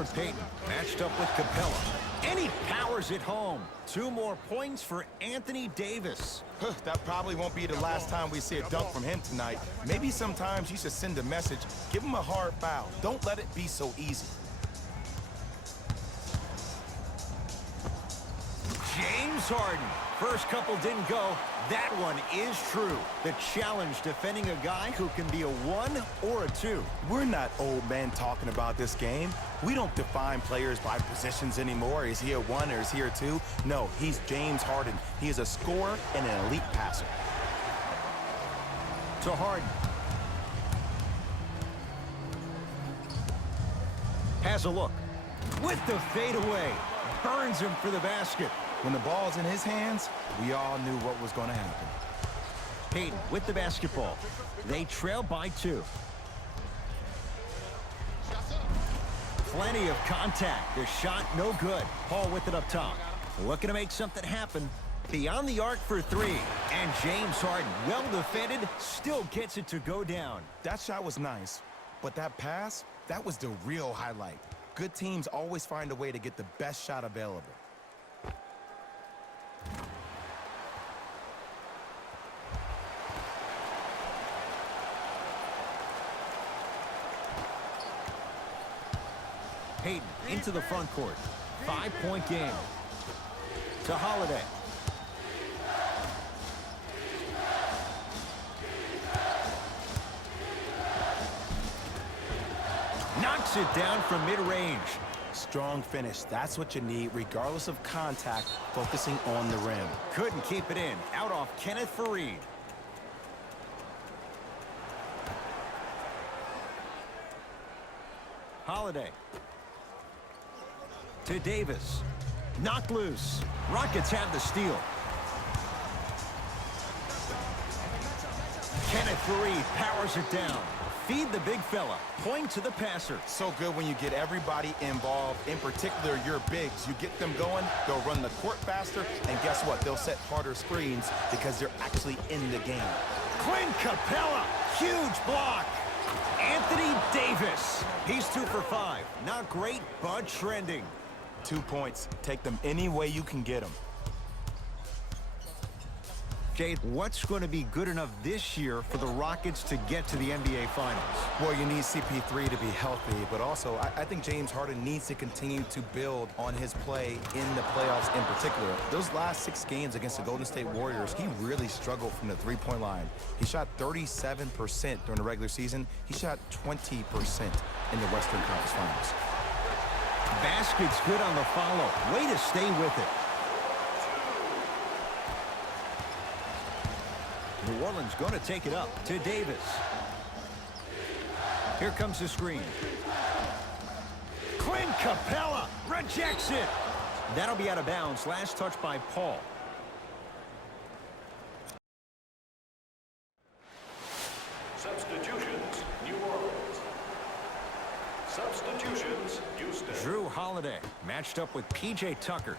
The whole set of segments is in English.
Elfrid Payton matched up with Capella. And he powers it home. 2 more points for Anthony Davis. That probably won't be the last time we see a dunk from him tonight. Maybe sometimes you should send a message. Give him a hard foul. Don't let it be so easy. James Harden. First couple didn't go. That one is true. The challenge defending a guy who can be a 1 or a 2. We're not old men talking about this game. We don't define players by positions anymore. Is he a 1 or is he a 2? No, he's James Harden. He is a scorer and an elite passer. To Harden. Has a look. With the fadeaway. Burns him for the basket. When the ball's in his hands, we all knew what was going to happen. Payton with the basketball. They trail by 2. Plenty of contact. The shot no good. Paul with it up top. Looking to make something happen. Beyond the arc for 3. And James Harden, well defended, still gets it to go down. That shot was nice, but that pass, that was the real highlight. Good teams always find a way to get the best shot available. Payton into the front court. 5-point game. To Holiday. Knocks it down from mid-range. Strong finish. That's what you need, regardless of contact, focusing on the rim. Couldn't keep it in. Out off Kenneth Faried. Holiday. To Davis. Knocked loose. Rockets have the steal. Kenneth Faried powers it down. Feed the big fella. Point to the passer. So good when you get everybody involved, in particular your bigs. You get them going, they'll run the court faster, and guess what? They'll set harder screens because they're actually in the game. Clint Capella. Huge block. Anthony Davis. He's 2 for 5. Not great, but trending. 2 points. Take them any way you can get them. Jay, what's going to be good enough this year for the Rockets to get to the NBA Finals? Well, you need CP3 to be healthy, but also I think James Harden needs to continue to build on his play in the playoffs in particular. Those last 6 games against the Golden State Warriors, he really struggled from the three-point line. He shot 37% during the regular season. He shot 20% in the Western Conference Finals. Basket's good on the follow. Way to stay with it. New Orleans going to take it up to Davis. Here comes the screen. Clint Capella rejects it. That'll be out of bounds. Last touch by Paul. Substitutions, New Orleans. Substitutions, Houston. Jrue Holiday matched up with P.J. Tucker.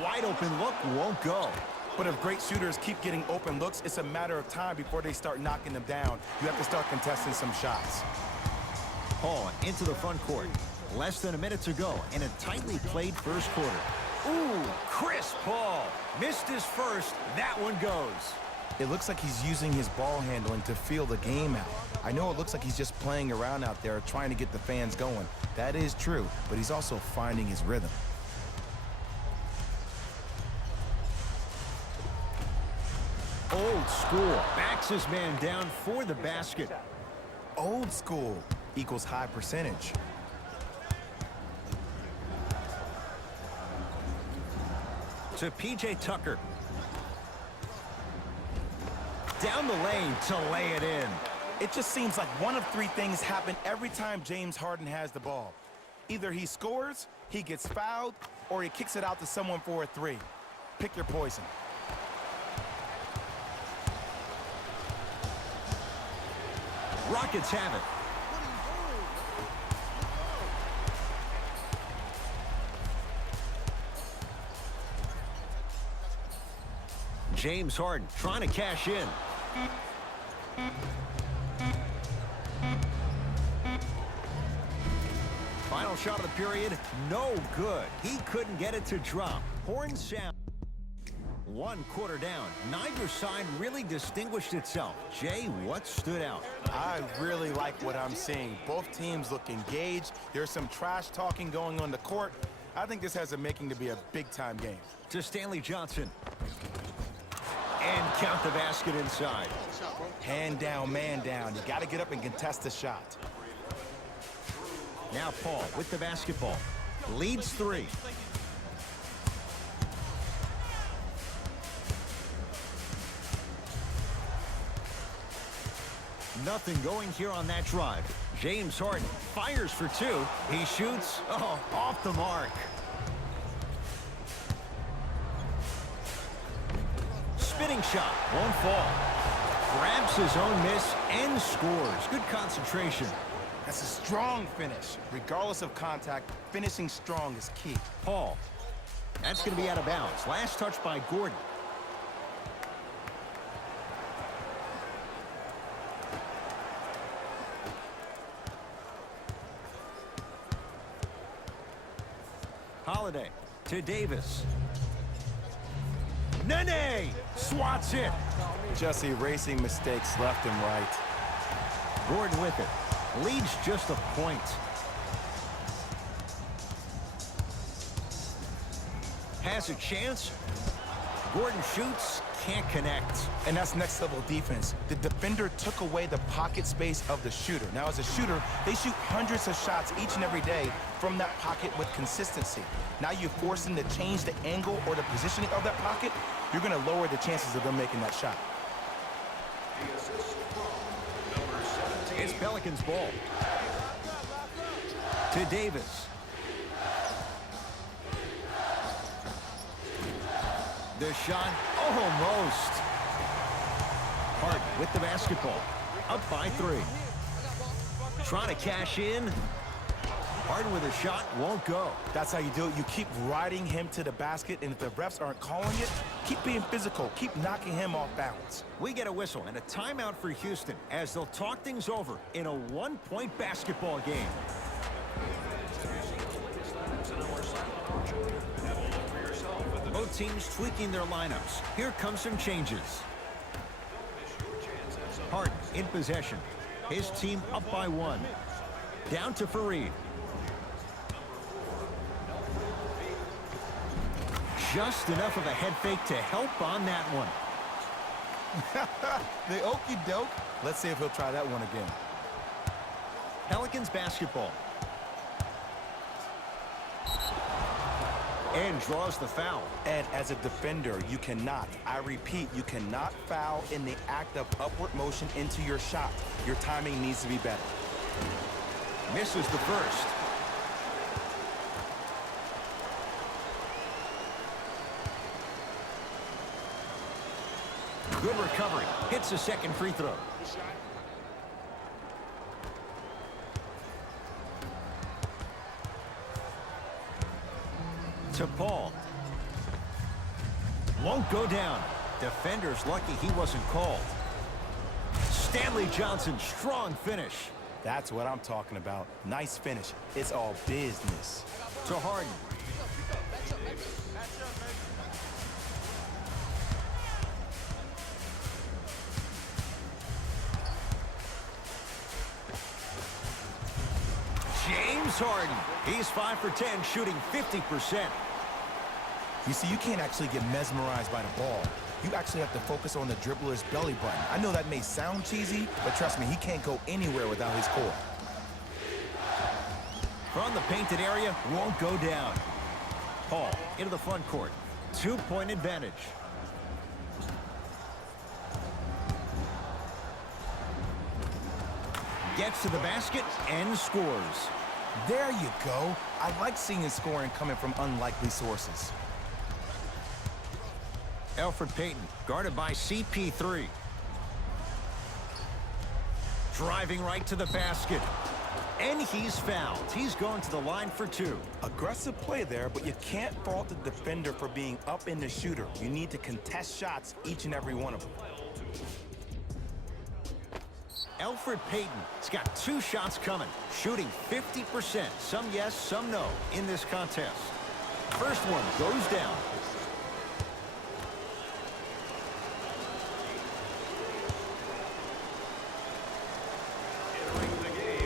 Wide open look won't go. But if great shooters keep getting open looks, it's a matter of time before they start knocking them down. You have to start contesting some shots. Paul into the front court. Less than a minute to go in a tightly played first quarter. Ooh, Chris Paul. Missed his first. That one goes. It looks like he's using his ball handling to feel the game out. I know it looks like he's just playing around out there trying to get the fans going. That is true, but he's also finding his rhythm. Old school. Backs his man down for the basket. Old school equals high percentage. To P.J. Tucker. Down the lane to lay it in. It just seems like one of 3 things happen every time James Harden has the ball. Either he scores, he gets fouled, or he kicks it out to someone for a 3. Pick your poison. Rockets have it. James Harden trying to cash in. Final shot of the period, no good. He couldn't get it to drop. Horn sound. 1 quarter down. Neither side really distinguished itself. Jay, what stood out? I really like what I'm seeing. Both teams look engaged. There's some trash talking going on the court. I think this has a making to be a big-time game. To Stanley Johnson. And count the basket inside. Hand down, man down. You got to get up and contest the shot. Now Paul with the basketball. Leads 3. Nothing going here on that drive. James Harden fires for 2. He shoots, off the mark. Spinning shot, won't fall. Grabs his own miss and scores. Good concentration. That's a strong finish. Regardless of contact, finishing strong is key. Paul. That's going to be out of bounds. Last touch by Gordon. Holiday to Davis. Nene swats it. Just erasing mistakes left and right. Gordon with it. Leads just a point. Has a chance. Gordon shoots, can't connect. And that's next level defense. The defender took away the pocket space of the shooter. Now as a shooter, they shoot hundreds of shots each and every day from that pocket with consistency. Now you force them to change the angle or the positioning of that pocket, you're gonna lower the chances of them making that shot. It's Pelicans ball. To Davis. The shot, almost. Harden with the basketball. Up by 3. Trying to cash in. Harden with a shot, won't go. That's how you do it. You keep riding him to the basket, and if the refs aren't calling it, keep being physical. Keep knocking him off balance. We get a whistle and a timeout for Houston as they'll talk things over in a 1-point basketball game. Both teams tweaking their lineups. Here come some changes. Harden in possession. His team up by 1. Down to Fareed. Just enough of a head fake to help on that one. The okie doke. Let's see if he'll try that one again. Pelicans basketball. And draws the foul. And as a defender, you cannot, I repeat, you cannot foul in the act of upward motion into your shot. Your timing needs to be better. Misses the first. Good recovery. Hits the second free throw. To Paul. Won't go down. Defender's lucky he wasn't called. Stanley Johnson, strong finish. That's what I'm talking about. Nice finish. It's all business. To Harden. James Harden. He's 5 for 10, shooting 50%. You see, you can't actually get mesmerized by the ball. You actually have to focus on the dribbler's belly button. I know that may sound cheesy, but trust me, he can't go anywhere without his core. From the painted area, won't go down. Paul into the front court. 2-point advantage. Gets to the basket and scores. There you go. I like seeing his scoring coming from unlikely sources. Elfrid Payton, guarded by CP3. Driving right to the basket. And he's fouled. He's going to the line for 2. Aggressive play there, but you can't fault the defender for being up in the shooter. You need to contest shots, each and every one of them. Elfrid Payton's got 2 shots coming, shooting 50%. Some yes, some no in this contest. First one goes down.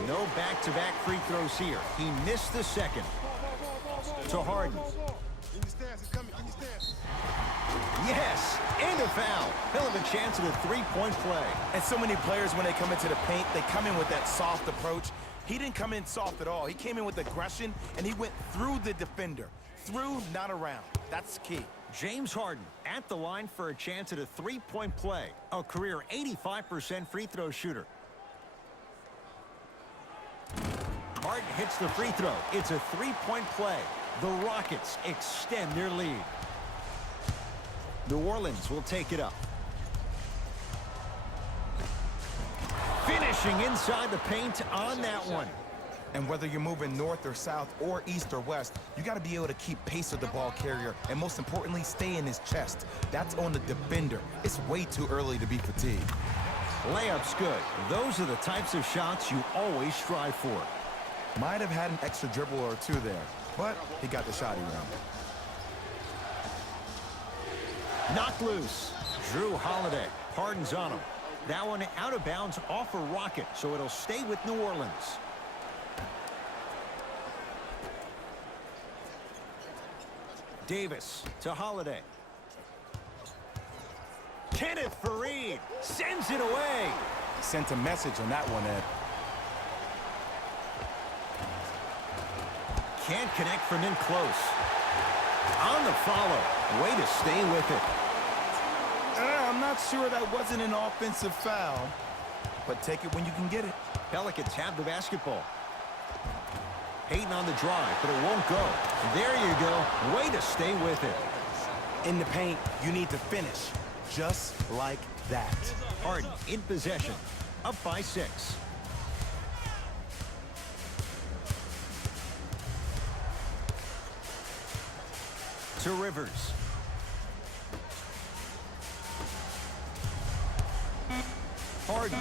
No back-to-back free throws here. He missed the second. To Harden. Yes, and a foul. He'll have a chance at a 3-point play. And so many players, when they come into the paint, they come in with that soft approach. He didn't come in soft at all. He came in with aggression, and he went through the defender. Through, not around. That's key. James Harden at the line for a chance at a 3-point play. A career 85% free throw shooter. Harden hits the free throw. It's a 3-point play. The Rockets extend their lead. New Orleans will take it up. Finishing inside the paint on that one. And whether you're moving north or south or east or west, you got to be able to keep pace with the ball carrier and, most importantly, stay in his chest. That's on the defender. It's way too early to be fatigued. Layup's good. Those are the types of shots you always strive for. Might have had an extra dribble or two there, but he got the shot he wanted. Knocked loose. Drew Holiday. Harden's on him. That one out of bounds off a Rocket, so it'll stay with New Orleans. Davis to Holiday. Kenneth Faried sends it away. Sent a message on that one, Ed. Can't connect from in close. On the follow. Way to stay with it. I'm not sure that wasn't an offensive foul, but take it when you can get it. Pelicans have the basketball. Payton on the drive, but it won't go. There you go. Way to stay with it. In the paint, you need to finish. Just like that. Harden in possession. Up by 6. To Rivers. Harden.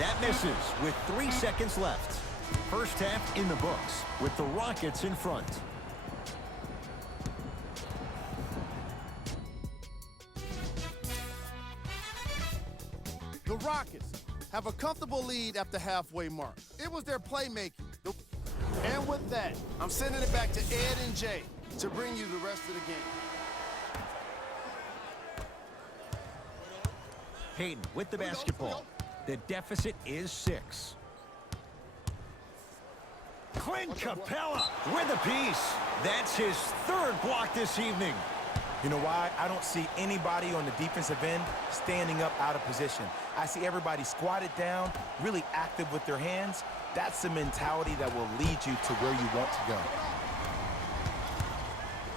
That misses with 3 seconds left. First half in the books with the Rockets in front. The Rockets have a comfortable lead at the halfway mark. It was their playmaking. And with that, I'm sending it back to Ed and Jay to bring you the rest of the game. Payton with the basketball. The deficit is 6. Clint Capella with a piece. That's his 3rd block this evening. You know why? I don't see anybody on the defensive end standing up out of position. I see everybody squatted down, really active with their hands. That's the mentality that will lead you to where you want to go.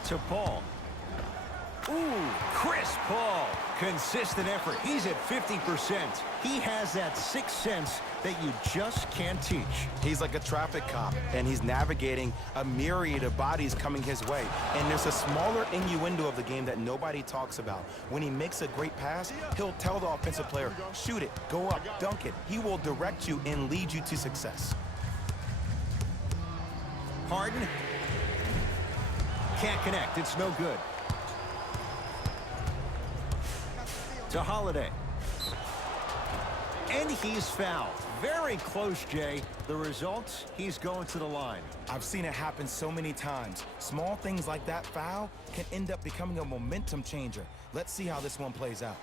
To Paul. Ooh, Chris Paul. Consistent effort. He's at 50%. He has that 6th sense that you just can't teach. He's like a traffic cop, and he's navigating a myriad of bodies coming his way. And there's a smaller innuendo of the game that nobody talks about. When he makes a great pass, he'll tell the offensive player, shoot it, go up, dunk it. He will direct you and lead you to success. Harden. Can't connect. It's no good. To Holiday. And he's fouled. Very close, Jay. The result, he's going to the line. I've seen it happen so many times. Small things like that foul can end up becoming a momentum changer. Let's see how this one plays out.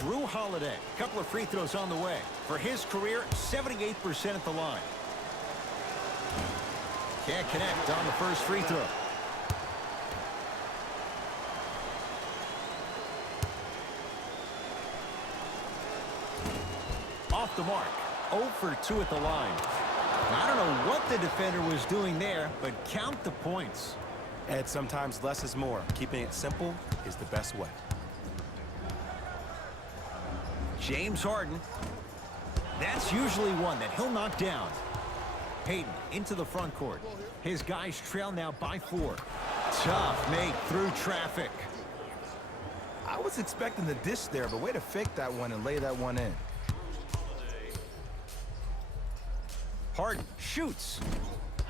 Drew Holiday, a couple of free throws on the way. For his career, 78% at the line. Can't connect on the first free throw. Off the mark. 0 for 2 at the line. I don't know what the defender was doing there, but count the points. Ed, sometimes less is more. Keeping it simple is the best way. James Harden. That's usually one that he'll knock down. Payton into the front court. His guys trail now by 4. Tough make through traffic. I was expecting the dish there, but way to fake that one and lay that one in. Harden shoots.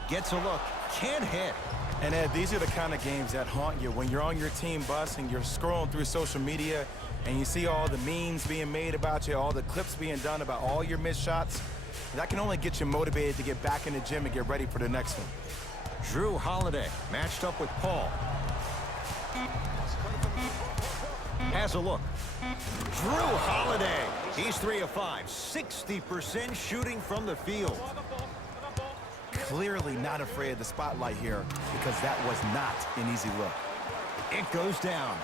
Gets a look. Can't hit. And Ed, these are the kind of games that haunt you when you're on your team bus and you're scrolling through social media and you see all the memes being made about you, all the clips being done about all your missed shots. That can only get you motivated to get back in the gym and get ready for the next one. Drew Holiday matched up with Paul. Has a look. Drew Holiday. He's 3 of 5. 60% shooting from the field. Clearly not afraid of the spotlight here because that was not an easy look. It goes down.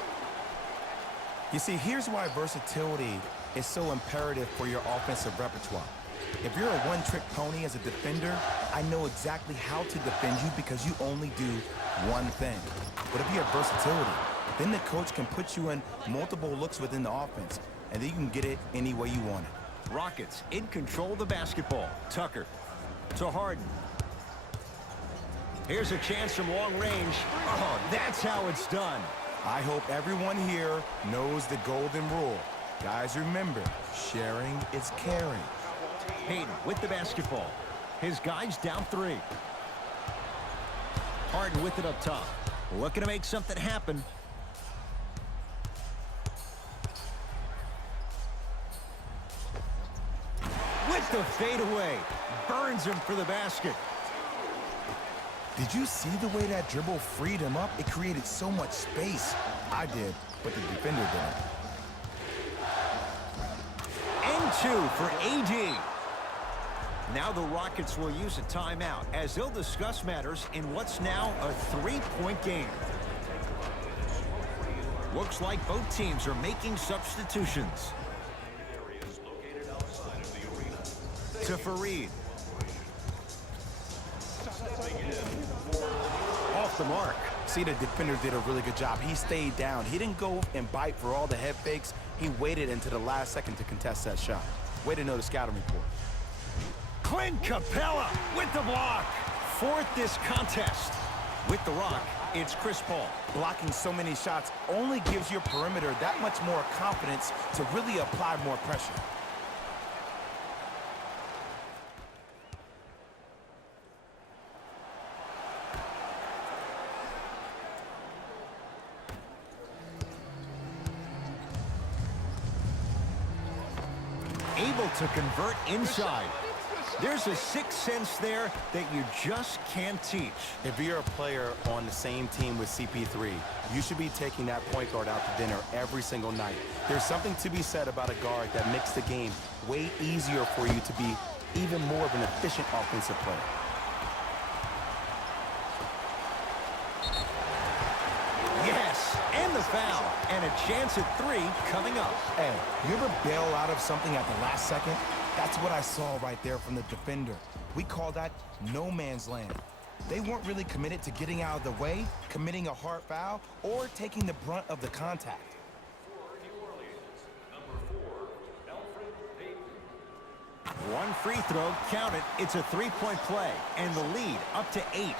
You see, here's why versatility is so imperative for your offensive repertoire. If you're a one-trick pony as a defender, I know exactly how to defend you because you only do one thing. But if you have versatility, then the coach can put you in multiple looks within the offense, and then you can get it any way you want it. Rockets in control of the basketball. Tucker to Harden. Here's a chance from long range. Oh, that's how it's done. I hope everyone here knows the golden rule. Guys, remember, sharing is caring. Hayden with the basketball. His guys down 3. Harden with it up top. Looking to make something happen. With the fadeaway. Burns him for the basket. Did you see the way that dribble freed him up? It created so much space. I did, but the defender didn't. And 2 for AD. Now the Rockets will use a timeout as they'll discuss matters in what's now a 3-point game. Looks like both teams are making substitutions. To Fareed. Off the mark. See, the defender did a really good job. He stayed down. He didn't go and bite for all the head fakes. He waited until the last second to contest that shot. Way to know the scouting report. Clint Capella with the block. 4th this contest. With the rock, it's Chris Paul. Blocking so many shots only gives your perimeter that much more confidence to really apply more pressure. Able to convert inside. There's a sixth sense there that you just can't teach. If you're a player on the same team with CP3, you should be taking that point guard out to dinner every single night. There's something to be said about a guard that makes the game way easier for you to be even more of an efficient offensive player. Yes, and the foul, and a chance at 3 coming up. Hey, you ever bail out of something at the last second? That's what I saw right there from the defender. We call that no man's land. They weren't really committed to getting out of the way, committing a hard foul, or taking the brunt of the contact. One free throw, count it. It's a 3-point play, and the lead up to 8.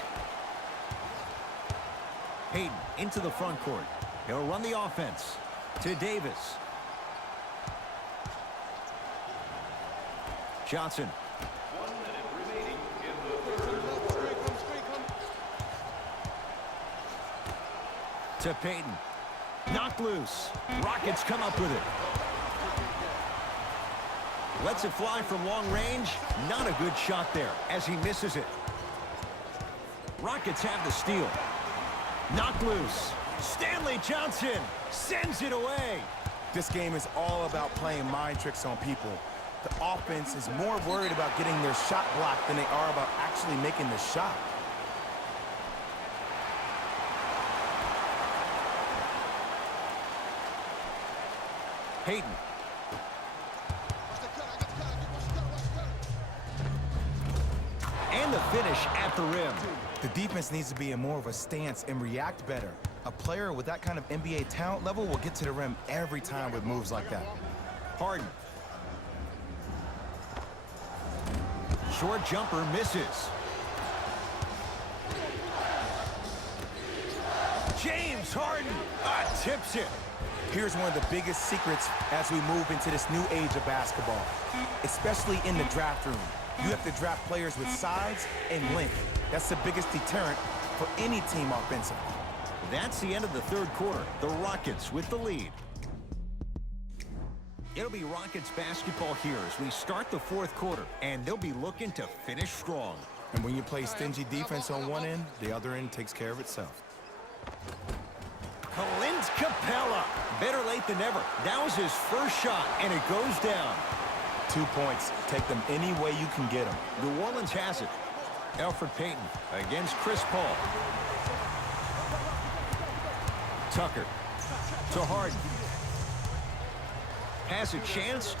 Hayden into the front court. He'll run the offense to Davis. Johnson. 1 minute remaining in the third quarter. To Payton. Knocked loose. Rockets come up with it. Lets it fly from long range. Not a good shot there as he misses it. Rockets have the steal. Knocked loose. Stanley Johnson sends it away. This game is all about playing mind tricks on people. The offense is more worried about getting their shot blocked than they are about actually making the shot. Hayden. And the finish at the rim. The defense needs to be in more of a stance and react better. A player with that kind of NBA talent level will get to the rim every time with moves like that. Harden. Short jumper misses. James Harden tips it. Here's one of the biggest secrets as we move into this new age of basketball, especially in the draft room. You have to draft players with size and length. That's the biggest deterrent for any team offensively. That's the end of the third quarter. The Rockets with the lead. It'll be Rockets basketball here as we start the fourth quarter, and they'll be looking to finish strong. And when you play stingy defense on one end, the other end takes care of itself. Clint Capella. Better late than never. That was his first shot, and it goes down. 2 points. Take them any way you can get them. New Orleans has it. Elfrid Payton against Chris Paul. Tucker to Harden. Has a chance.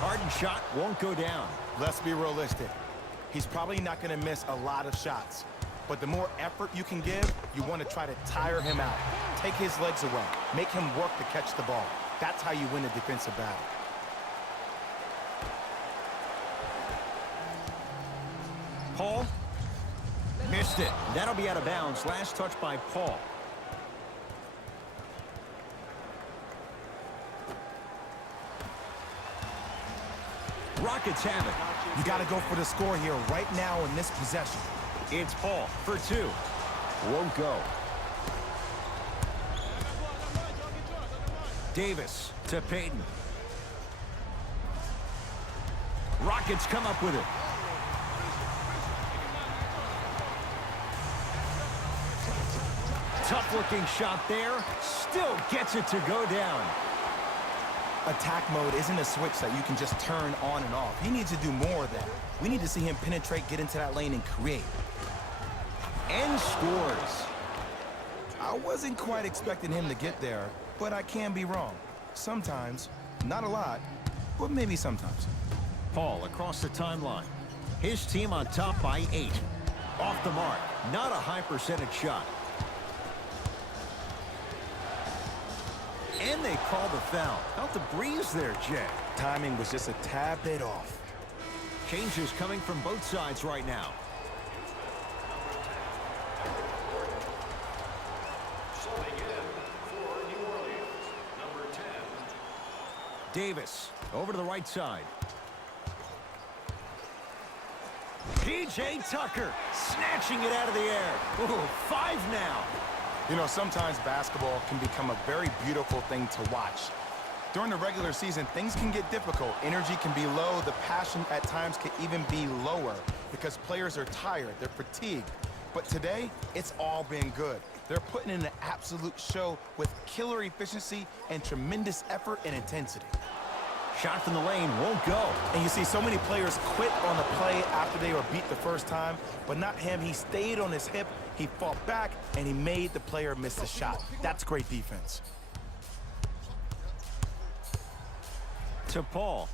Harden shot won't go down. Let's be realistic. He's probably not going to miss a lot of shots. But the more effort you can give, you want to try to tire him out. Take his legs away. Make him work to catch the ball. That's how you win a defensive battle. Paul missed it. That'll be out of bounds. Last touch by Paul. Rockets have it. You got to go for the score here right now in this possession. It's Paul for two. Won't go. Davis to Payton. Rockets come up with it. Tough-looking shot there. Still gets it to go down. Attack mode isn't a switch that you can just turn on and off. He needs to do more of that. We need to see him penetrate, get into that lane, and create. And scores. I wasn't quite expecting him to get there, but I can be wrong. Sometimes. Not a lot, but maybe sometimes. Paul across the timeline. His team on top by 8. Off the mark. Not a high percentage shot. And they call the foul. Felt the breeze there, Jay. Timing was just a tad bit off. Changes coming from both sides right now. Subbing in for New Orleans, number 10. Davis over to the right side. P.J. Tucker snatching it out of the air. Ooh, 5 now. You know, sometimes basketball can become a very beautiful thing to watch. During the regular season, things can get difficult. Energy can be low. The passion at times can even be lower because players are tired. They're fatigued. But today, it's all been good. They're putting in an absolute show with killer efficiency and tremendous effort and intensity. Shot from the lane won't go. And you see so many players quit on the play after they were beat the first time, but not him. He stayed on his hip, he fought back, and he made the player miss the shot. That's great defense. To Paul.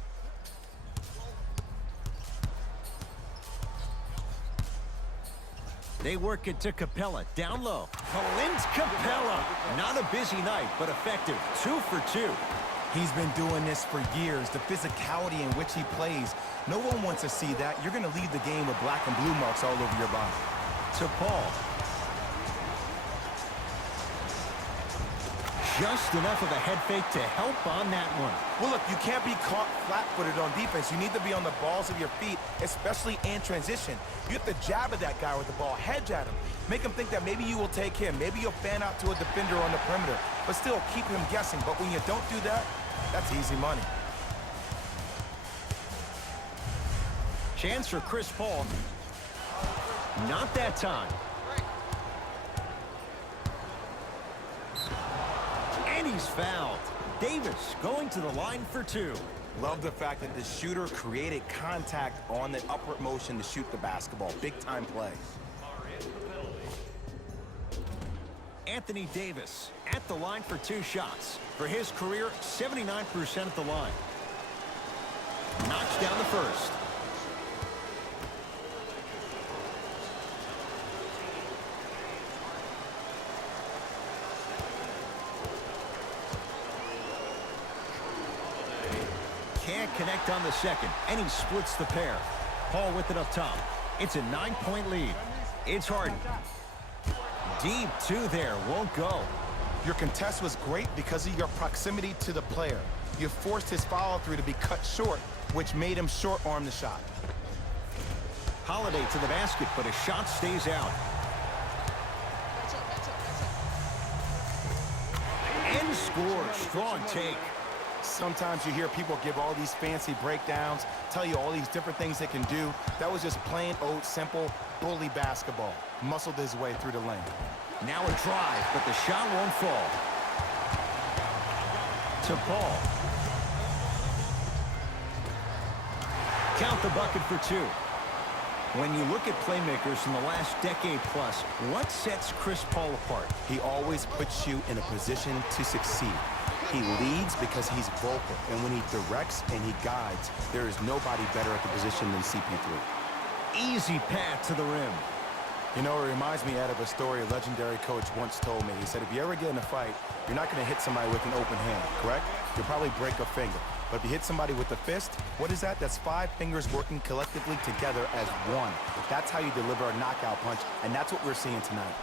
They work it to Capella, down low. Clint Capella. Not a busy night, but effective. 2 for 2. He's been doing this for years. The physicality in which he plays, no one wants to see that. You're going to leave the game with black and blue marks all over your body. To Paul. Just enough of a head fake to help on that one. Well, look, you can't be caught flat-footed on defense. You need to be on the balls of your feet, especially in transition. You have to jab at that guy with the ball, hedge at him. Make him think that maybe you will take him. Maybe you'll fan out to a defender on the perimeter, but still keep him guessing. But when you don't do that, that's easy money. Chance for Chris Paul. Not that time. And he's fouled. Davis going to the line for 2. Love the fact that the shooter created contact on the upward motion to shoot the basketball. Big-time play. Anthony Davis at the line for 2 shots. For his career, 79% at the line. Knocks down the first. Can't connect on the second, and he splits the pair. Paul with it up top. It's a 9-point lead. It's Harden. Deep 2 there, won't go. Your contest was great because of your proximity to the player. You forced his follow-through to be cut short, which made him short-arm the shot. Holiday to the basket, but his shot stays out. And scores. Strong take. Sometimes you hear people give all these fancy breakdowns, tell you all these different things they can do. That was just plain old simple bully basketball. Muscled his way through the lane. Now a drive, but the shot won't fall. To Paul. Count the bucket for two. When you look at playmakers in the last decade plus, what sets Chris Paul apart? He always puts you in a position to succeed. He leads because he's vocal, and when he directs and he guides, there is nobody better at the position than CP3. Easy path to the rim. You know, it reminds me, Ed, of a story a legendary coach once told me. He said, if you ever get in a fight, you're not going to hit somebody with an open hand, correct? You'll probably break a finger. But if you hit somebody with a fist, what is that? That's 5 fingers working collectively together as one. That's how you deliver a knockout punch, and that's what we're seeing tonight.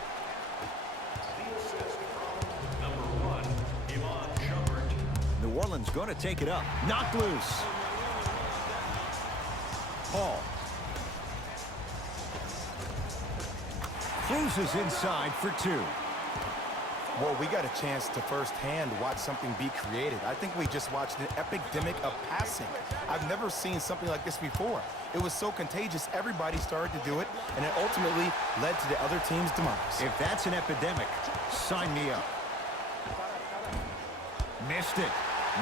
The assist from number 1, Iman Shumpert. New Orleans going to take it up. Knocked loose. Paul. Cruises inside for two. Well, we got a chance to firsthand watch something be created. I think we just watched an epidemic of passing. I've never seen something like this before. It was so contagious, everybody started to do it, and it ultimately led to the other team's demise. If that's an epidemic, sign me up. Missed it.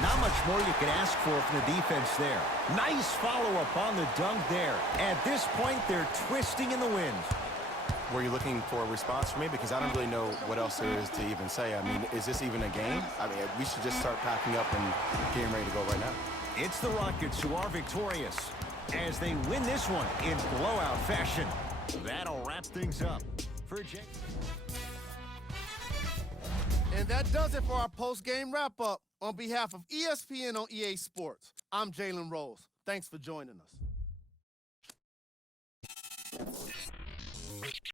Not much more you can ask for from the defense there. Nice follow-up on the dunk there. At this point, they're twisting in the wind. Were you looking for a response from me? Because I don't really know what else there is to even say. I mean, is this even a game? I mean, we should just start packing up and getting ready to go right now. It's the Rockets who are victorious as they win this one in blowout fashion. That'll wrap things up for Jay. And that does it for our post-game wrap-up. On behalf of ESPN on EA Sports, I'm Jalen Rose. Thanks for joining us.